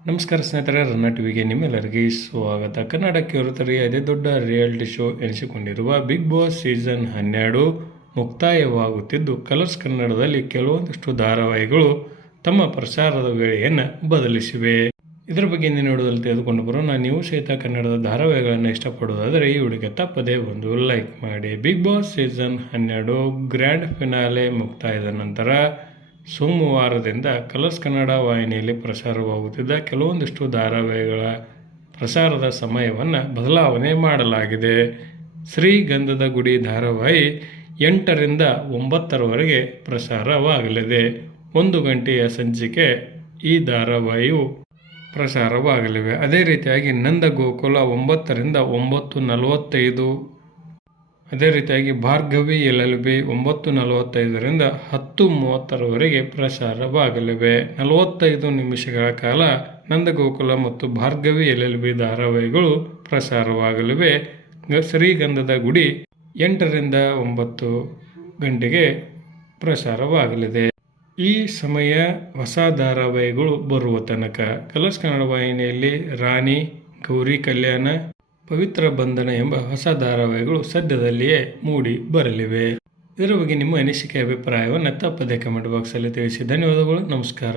ನಮಸ್ಕಾರ ಸ್ನೇಹಿತರೆ, ರನ್ನ ಟಿವಿಗೆ ನಿಮ್ಮೆಲ್ಲರಿಗೆ ಸ್ವಾಗತ. ಕನ್ನಡಕ್ಕೆ ಹೊರತುರಿಯ ಅದೇ ದೊಡ್ಡ ರಿಯಾಲಿಟಿ ಶೋ ಎನಿಸಿಕೊಂಡಿರುವ ಬಿಗ್ ಬಾಸ್ ಸೀಸನ್ 12 ಮುಕ್ತಾಯವಾಗುತ್ತಿದ್ದು, ಕಲರ್ಸ್ ಕನ್ನಡದಲ್ಲಿ ಕೆಲವೊಂದಿಷ್ಟು ಧಾರಾವಾಹಿಗಳು ತಮ್ಮ ಪ್ರಸಾರದ ವೇಳೆಯನ್ನು ಬದಲಿಸಿವೆ. ಇದರ ಬಗ್ಗೆ ಇಂದಿನ ವಿಡಿಯೋದಲ್ಲಿ ತೆಗೆದುಕೊಂಡು ಬರೋಣ. ನೀವು ಸಹಿತ ಕನ್ನಡದ ಧಾರಾವಾಹಿಗಳನ್ನು ಇಷ್ಟಪಡುವುದಾದರೆ ಈ ವಿಡಿಯೋಗೆ ತಪ್ಪದೇ ಒಂದು ಲೈಕ್ ಮಾಡಿ. Bigg Boss season 12 grand finale ಮುಕ್ತಾಯದ ನಂತರ ಸೋಮವಾರದಿಂದ ಕಲರ್ಸ್ ಕನ್ನಡ ವಾಹಿನಿಯಲ್ಲಿ ಪ್ರಸಾರವಾಗುತ್ತಿದ್ದ ಕೆಲವೊಂದಿಷ್ಟು ಧಾರಾವಾಹಿಗಳ ಪ್ರಸಾರದ ಸಮಯವನ್ನು ಬದಲಾವಣೆ ಮಾಡಲಾಗಿದೆ. ಶ್ರೀಗಂಧದ ಗುಡಿ ಧಾರಾವಾಹಿ 8ರಿಂದ 9ರವರೆಗೆ ಪ್ರಸಾರವಾಗಲಿದೆ. 1 ಗಂಟೆಯ ಸಂಚಿಕೆ ಈ ಧಾರಾವಾಹಿಯು ಪ್ರಸಾರವಾಗಲಿವೆ. ಅದೇ ರೀತಿಯಾಗಿ ನಂದ ಗೋಕುಲ 9ರಿಂದ 9:45, ಅದೇ ರೀತಿಯಾಗಿ ಭಾರ್ಗವಿ LLB 9:45ರಿಂದ 10:30ರವರೆಗೆ ಪ್ರಸಾರವಾಗಲಿವೆ. 45 ನಿಮಿಷಗಳ ಕಾಲ ನಂದಗೋಕುಲ ಮತ್ತು ಭಾರ್ಗವಿ LLB ಧಾರಾವಾಹಿಗಳು ಪ್ರಸಾರವಾಗಲಿವೆ. ಶ್ರೀಗಂಧದ ಗುಡಿ 8ರಿಂದ 9 ಗಂಟೆಗೆ ಪ್ರಸಾರವಾಗಲಿದೆ. ಈ ಸಮಯ ಹೊಸ ಧಾರಾವಾಹಿಗಳು ಬರುವ ತನಕ ಕಲರ್ಸ್ ಕನ್ನಡ ವಾಹಿನಿಯಲ್ಲಿ ರಾಣಿ, ಗೌರಿ ಕಲ್ಯಾಣ, ಪವಿತ್ರ ಬಂಧನ ಎಂಬ ಹೊಸ ಧಾರಾವಾಹಿಗಳು ಸದ್ಯದಲ್ಲಿಯೇ ಮೂಡಿ ಬರಲಿವೆ. ಇದರ ಬಗ್ಗೆ ನಿಮ್ಮ ಅನಿಸಿಕೆ, ಅಭಿಪ್ರಾಯವನ್ನು ತಪ್ಪದೇ ಕಮೆಂಟ್ ಬಾಕ್ಸಲ್ಲಿ ತಿಳಿಸಿ. ಧನ್ಯವಾದಗಳು. ನಮಸ್ಕಾರ.